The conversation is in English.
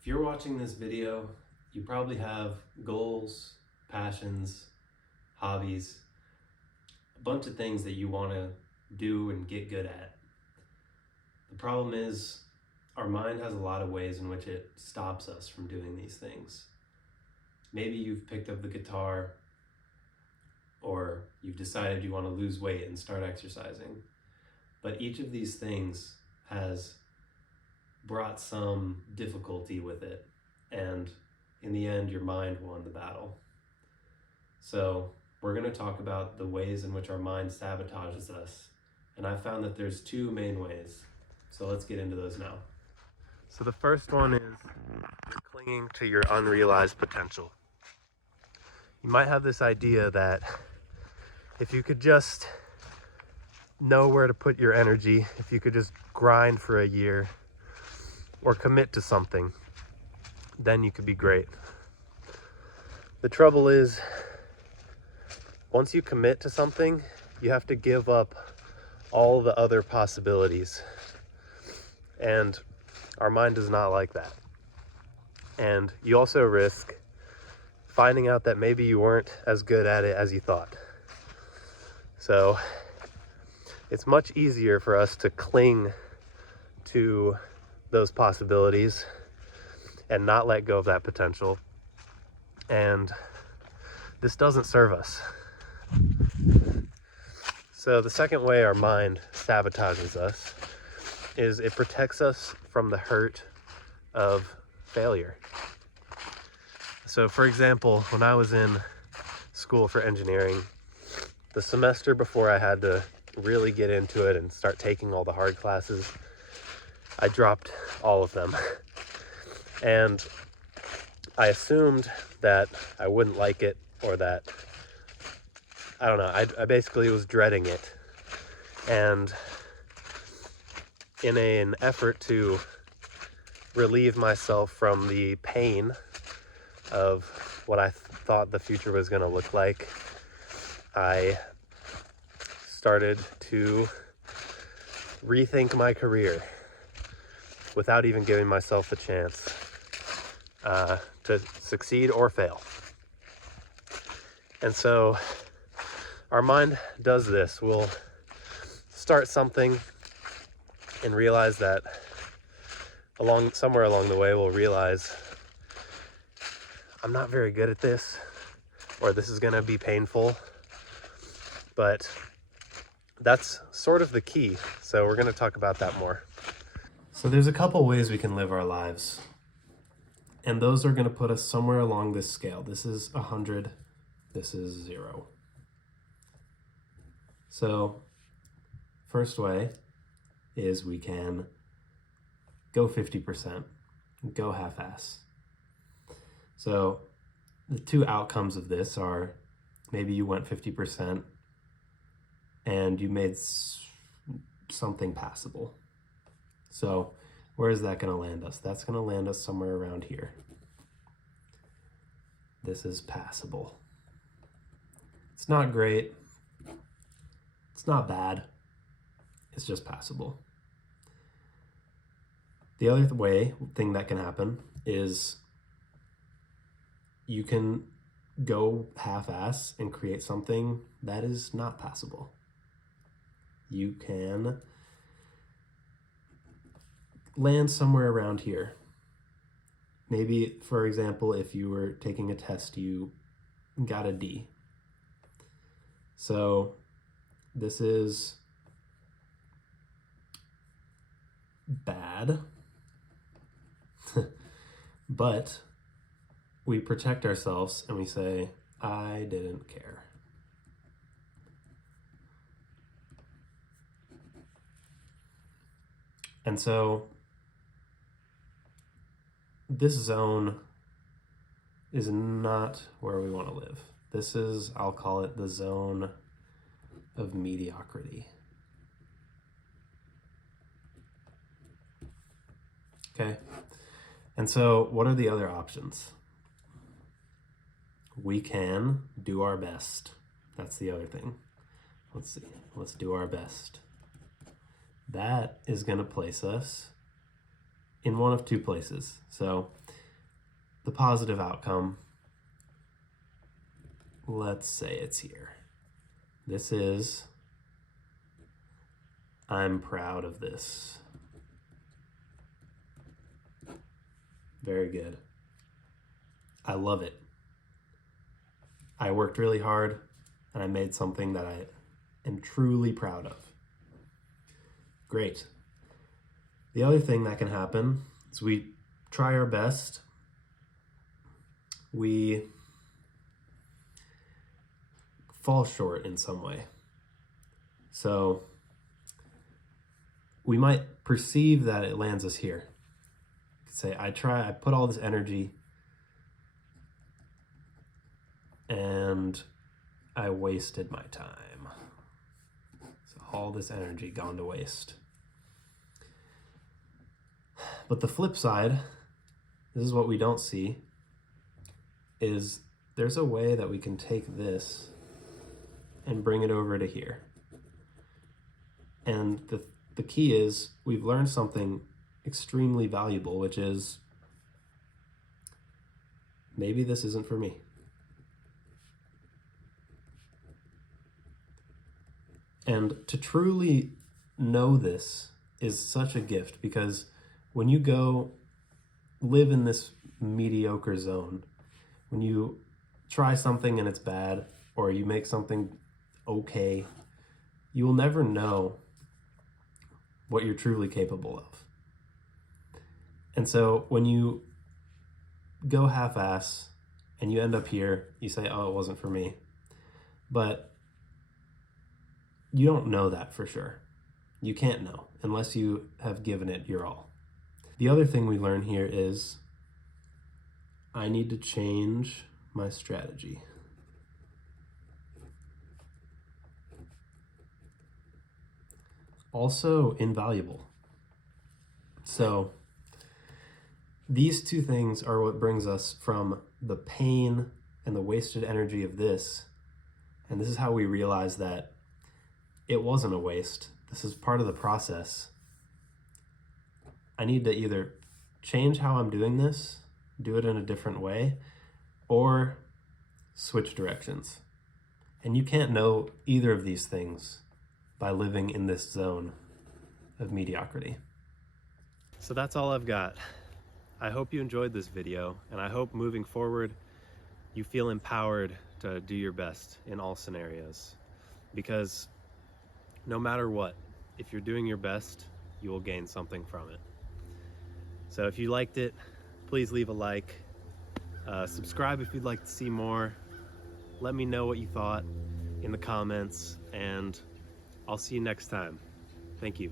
If you're watching this video, you probably have goals, passions, hobbies, a bunch of things that you want to do and get good at. The problem is our mind has a lot of ways in which it stops us from doing these things. Maybe you've picked up the guitar, or you've decided you want to lose weight and start exercising. But each of these things has brought some difficulty with it, and in the end, your mind won the battle. So we're going to talk about the ways in which our mind sabotages us, and I found that there's two main ways. So let's get into those now. So the first one is you're clinging to your unrealized potential. You might have this idea that if you could just know where to put your energy, if you could just grind for a year or commit to something, then you could be great. The trouble is, once you commit to something, you have to give up all the other possibilities. And our mind does not like that. And you also risk finding out that maybe you weren't as good at it as you thought. So it's much easier for us to cling to those possibilities and not let go of that potential. And this doesn't serve us. So the second way our mind sabotages us is it protects us from the hurt of failure. So for example, when I was in school for engineering, the semester before I had to really get into it and start taking all the hard classes, I dropped all of them. And I assumed that I wouldn't like it, or that, I don't know, I basically was dreading it. And in an effort to relieve myself from the pain of what I thought the future was going to look like, I started to rethink my career without even giving myself the chance to succeed or fail. And so our mind does this. We'll start something and realize that somewhere along the way, we'll realize I'm not very good at this, or this is going to be painful. But that's sort of the key. So we're going to talk about that more. So there's a couple ways we can live our lives. And those are going to put us somewhere along this scale. This is 100. This is 0. So first way is we can go 50%, go half-ass. So the two outcomes of this are maybe you went 50% and you made something passable. So where is that going to land us? That's going to land us somewhere around here. This is passable. It's not great. It's not bad. It's just passable. The other thing that can happen is you can go half-ass and create something that is not passable. You can land somewhere around here. Maybe, for example, if you were taking a test, you got a D. So this is bad, but we protect ourselves and we say, I didn't care. And so this zone is not where we want to live. This is, I'll call it the zone of mediocrity. Okay. And so what are the other options? We can do our best. That's the other thing. Let's see. Let's do our best. That is going to place us in one of two places. So the positive outcome, let's say it's here. This is, I'm proud of this. Very good. I love it. I worked really hard and I made something that I am truly proud of. Great. The other thing that can happen is we try our best. We fall short in some way. So we might perceive that it lands us here. Say, I put all this energy and I wasted my time. So all this energy gone to waste. But the flip side, this is what we don't see, is there's a way that we can take this and bring it over to here. And the key is we've learned something extremely valuable, which is maybe this isn't for me. And to truly know this is such a gift, because when you go live in this mediocre zone, when you try something and it's bad, or you make something okay, you will never know what you're truly capable of. And so when you go half-ass and you end up here, you say, oh, it wasn't for me. But you don't know that for sure. You can't know unless you have given it your all. The other thing we learn here is I need to change my strategy. Also invaluable. So these two things are what brings us from the pain and the wasted energy of this. And this is how we realize that it wasn't a waste. This is part of the process. I need to either change how I'm doing this, do it in a different way, or switch directions. And you can't know either of these things by living in this zone of mediocrity. So that's all I've got. I hope you enjoyed this video, and I hope moving forward you feel empowered to do your best in all scenarios. Because no matter what, if you're doing your best, you will gain something from it. So if you liked it, please leave a like. Subscribe if you'd like to see more. Let me know what you thought in the comments, and I'll see you next time. Thank you.